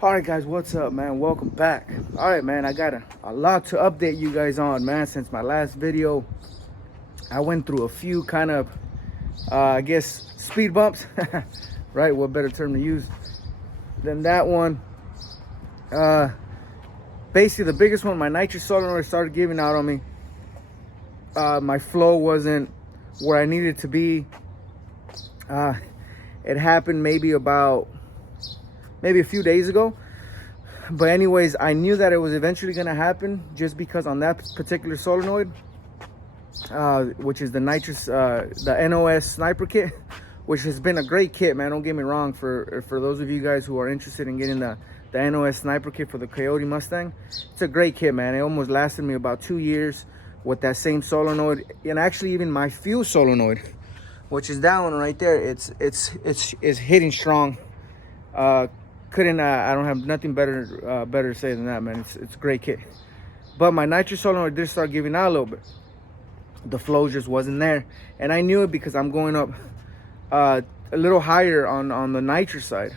All right, guys, what's up, man? Welcome back. All right, man, I got a lot to update you guys on, man. Since my last video, I went through a few kind of, I guess, speed bumps, right? What better term to use than that one? Basically, the biggest one, my nitrous solenoid started giving out on me. My flow wasn't where I needed to be. It happened maybe a few days ago, but anyways, I knew that it was eventually going to happen, just because on that particular solenoid, which is the nitrous, the NOS sniper kit, which has been a great kit, man. Don't get me wrong. For those of you guys who are interested in getting the NOS sniper kit for the Coyote Mustang, it's a great kit, man. It almost lasted me about 2 years with that same solenoid, and actually even my fuel solenoid, which is that one right there, it's hitting strong. I don't have nothing better to say than that, man. It's a great kit. But my nitrous solenoid did start giving out a little bit. The flow just wasn't there, and I knew it because I'm going up a little higher on the nitrous side.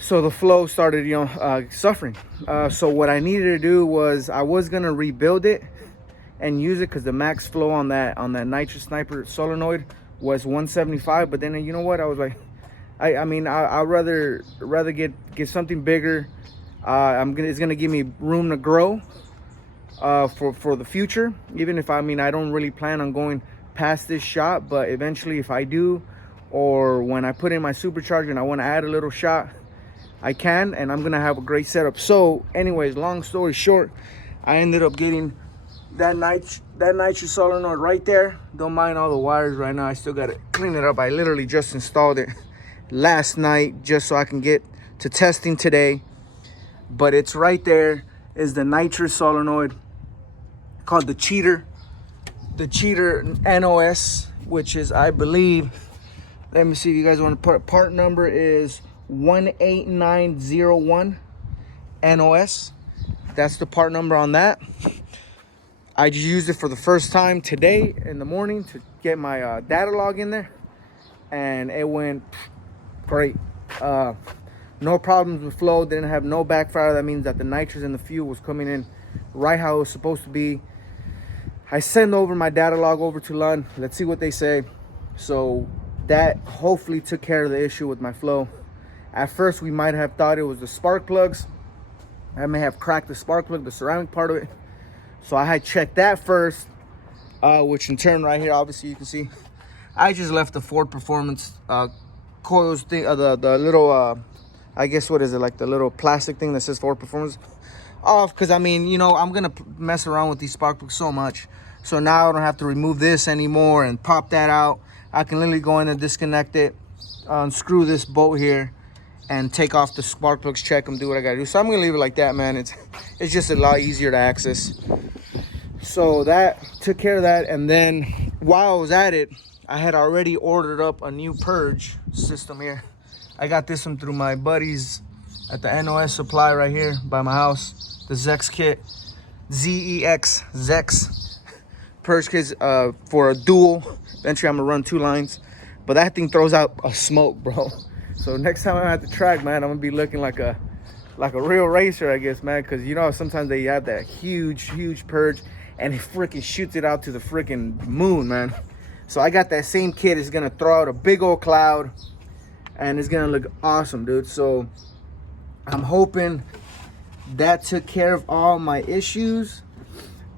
So the flow started, suffering. So what I needed to do was, I was gonna rebuild it and use it, because the max flow on that nitrous sniper solenoid was 175. But then, you know what, I was like, I'd rather get something bigger. It's gonna give me room to grow for the future. Even if I don't really plan on going past this shot, but eventually if I do, or when I put in my supercharger and I want to add a little shot, I can, and I'm gonna have a great setup. So anyways, long story short, I ended up getting that nitrous solenoid right there. Don't mind all the wires right now. I still gotta clean it up. I literally just installed it last night just so I can get to testing today. But it's right there, is the nitrous solenoid called the Cheater NOS, which is, I believe, let me see if you guys want to put, part number is 18901 NOS. That's the part number on that. I just used it for the first time today in the morning to get my data log in there, and it went great. No problems with flow, didn't have no backfire. That means that the nitrous in the fuel was coming in right how it was supposed to be. I send over my data log over to Lund. Let's see what they say. So that hopefully took care of the issue with my flow. At first we might have thought it was the spark plugs. I may have cracked the spark plug, the ceramic part of it. So I had checked that first, which in turn right here, obviously you can see, I just left the Ford Performance coils thing, the little, I guess, what is it, like the little plastic thing that says Ford Performance off, because I'm gonna mess around with these spark plugs so much. So now I don't have to remove this anymore and pop that out. I can literally go in and disconnect it, unscrew this bolt here, and take off the spark plugs, check them, do what I gotta do. So I'm gonna leave it like that, man. It's just a lot easier to access. So that took care of that. And then while I was at it, I had already ordered up a new purge system here. I got this one through my buddies at the NOS supply right here by my house. The Zex kit, Zex purge kits for a dual. Eventually I'm gonna run 2 lines, but that thing throws out a smoke, bro. So next time I'm at the track, man, I'm gonna be looking like a real racer, I guess, man. Because sometimes they have that huge purge, and it freaking shoots it out to the freaking moon, man. So I got that same kit. It's gonna throw out a big old cloud, and it's gonna look awesome, dude. So I'm hoping that took care of all my issues.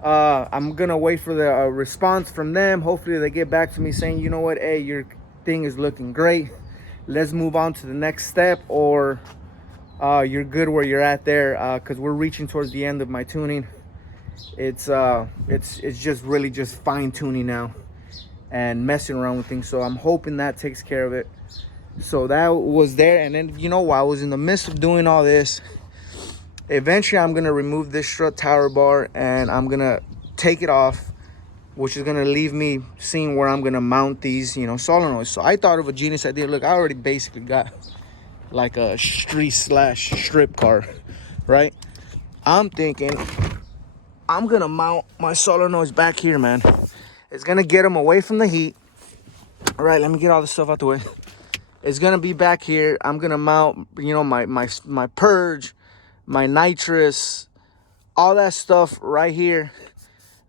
I'm gonna wait for the response from them. Hopefully they get back to me saying, you know what, hey, your thing is looking great, let's move on to the next step, or you're good where you're at there, because we're reaching towards the end of my tuning. It's just really just fine tuning now and messing around with things. So I'm hoping that takes care of it. So that was there. And then, while I was in the midst of doing all this, eventually I'm gonna remove this strut tower bar and I'm gonna take it off, which is gonna leave me seeing where I'm gonna mount these, solenoids. So I thought of a genius idea. Look, I already basically got like a street/strip car, right? I'm thinking I'm gonna mount my solenoids back here, man. It's gonna get them away from the heat. All right, let me get all this stuff out the way. is gonna be back here. I'm gonna mount, you know, my purge, my nitrous, all that stuff right here,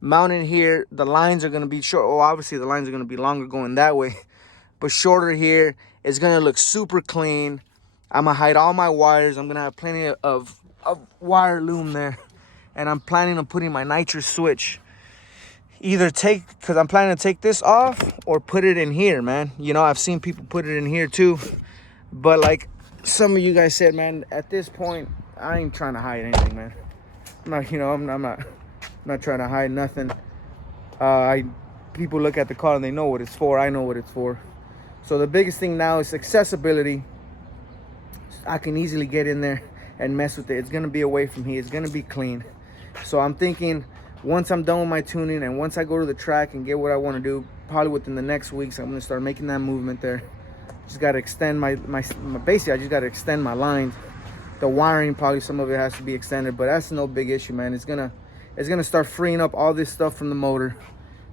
mounted here. The lines are gonna be short. Oh, obviously the lines are gonna be longer going that way, but shorter here. It's gonna look super clean. I'm gonna hide all my wires. I'm gonna have plenty of wire loom there, and I'm planning on putting my nitrous switch. Because I'm planning to take this off or put it in here, man. You know, I've seen people put it in here too, but like some of you guys said, man, at this point I ain't trying to hide anything, man. I'm not, you know, I'm not trying to hide nothing. People look at the car and they know what it's for. I know what it's for. So the biggest thing now is accessibility. I can easily get in there and mess with it. It's gonna be away from here. It's gonna be clean. So I'm thinking, once I'm done with my tuning and once I go to the track and get what I want to do, probably within the next weeks, I'm gonna start making that movement there. Just gotta extend my basically I just gotta extend my lines. The wiring, probably some of it has to be extended, but that's no big issue, man. It's gonna start freeing up all this stuff from the motor.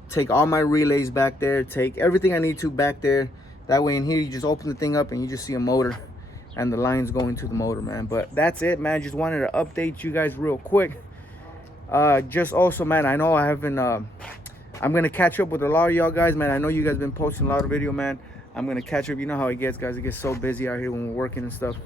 Take all my relays back there, take everything I need to back there. That way in here you just open the thing up and you just see a motor and the lines going to the motor, man. But that's it, man. Just wanted to update you guys real quick. Just also, man, I know I haven't I'm gonna catch up with a lot of y'all guys, man. I know you guys been posting a lot of video, man. I'm gonna catch up. You know how it gets, guys. It gets so busy out here when we're working and stuff.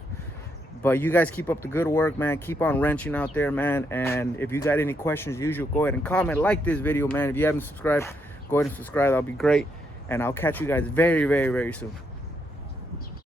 But you guys keep up the good work, man. Keep on wrenching out there, man. And if you got any questions, usual, go ahead and comment, like this video, man. If you haven't subscribed, go ahead and subscribe. That'll be great. And I'll catch you guys very, very, very soon.